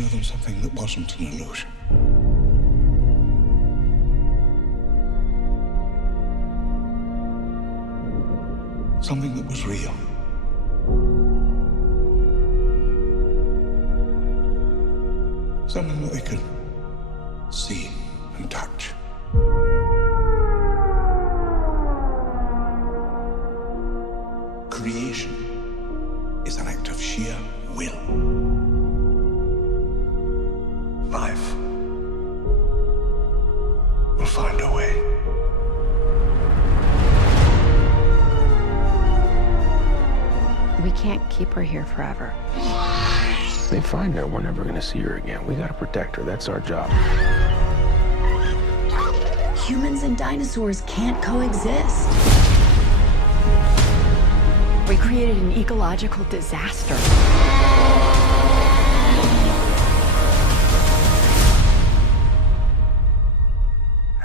show them something that wasn't an illusion. Something that was real. Something that they could see and touch. Creation is an act of sheer will. Life will find a way. We can't keep her here forever. They find her, we're never gonna see her again. We gotta protect her, that's our job. Humans and dinosaurs can't coexist. We created an ecological disaster.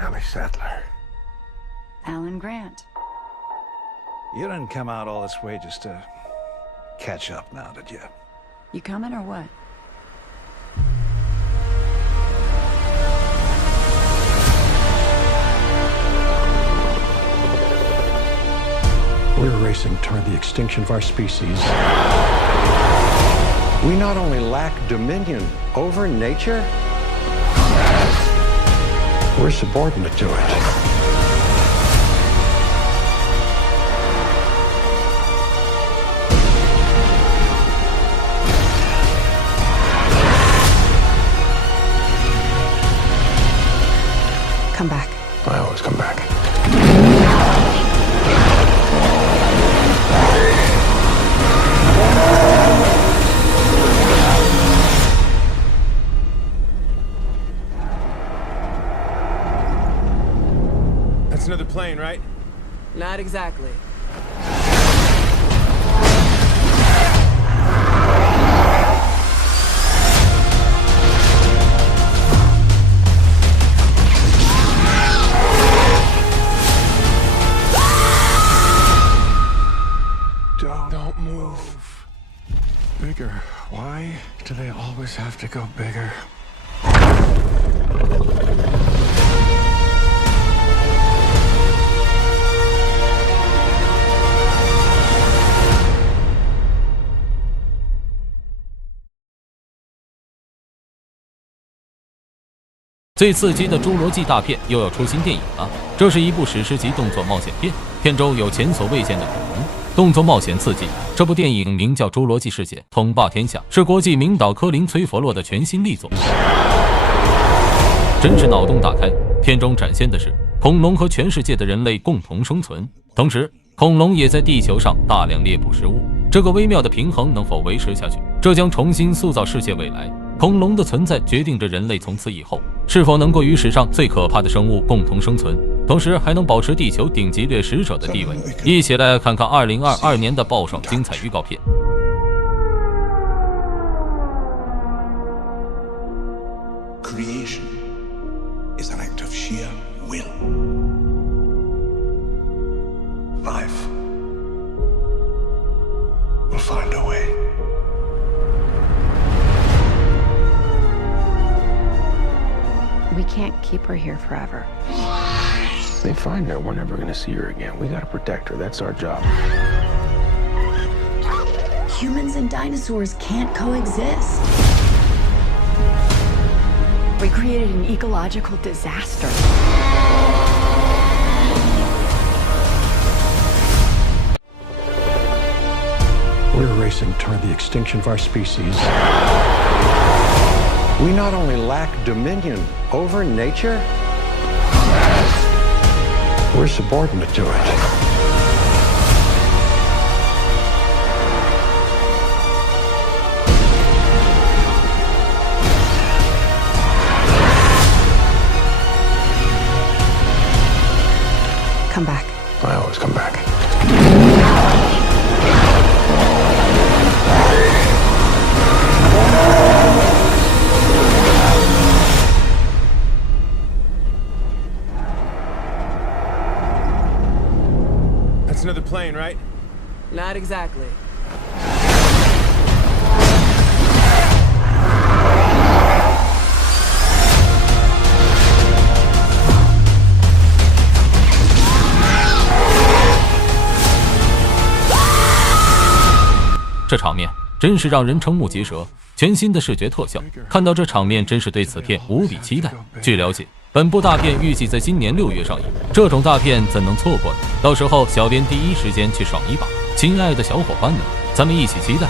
Ellie Sattler. Alan Grant. You didn't come out all this way just to catch up now, did you? You coming or what? We're racing toward the extinction of our species. We not only lack dominion over nature, we're subordinate to it. Come back. I always come back. That's another plane, right? Not exactly. Don't move. Bigger. Why do they always have to go bigger?最刺激的侏罗纪大片又要出新电影了，这是一部史诗级动作冒险片，片中有前所未见的恐龙，动作冒险刺激。这部电影名叫《侏罗纪世界：统霸天下》，是国际名导科林·崔佛洛的全新力作，真是脑洞大开。片中展现的是恐龙和全世界的人类共同生存，同时恐龙也在地球上大量猎捕食物，这个微妙的平衡能否维持下去，这将重新塑造世界未来。恐龙的存在决定着人类从此以后是否能够与史上最可怕的生物共同生存，同时还能保持地球顶级掠食者的地位。一起来看看2022年的爆爽精彩预告片。Creation is an act of sheer will. Life will find a way. We can't keep her here forever. They find her, we're never gonna see her again. We gotta protect her, that's our job. Humans and dinosaurs can't coexist. We created an ecological disaster. We're racing toward the extinction of our species. We not only lack dominion over nature, we're subordinate to it. Come back. I always come back. That's another plane, right? Not exactly. 这场面真是让人瞠目结舌。全新的视觉特效，看到这场面真是对此片无比期待。据了解，本部大片预计在今年6月上映，这种大片怎能错过呢？到时候小编第一时间去爽一把。亲爱的小伙伴们，咱们一起期待。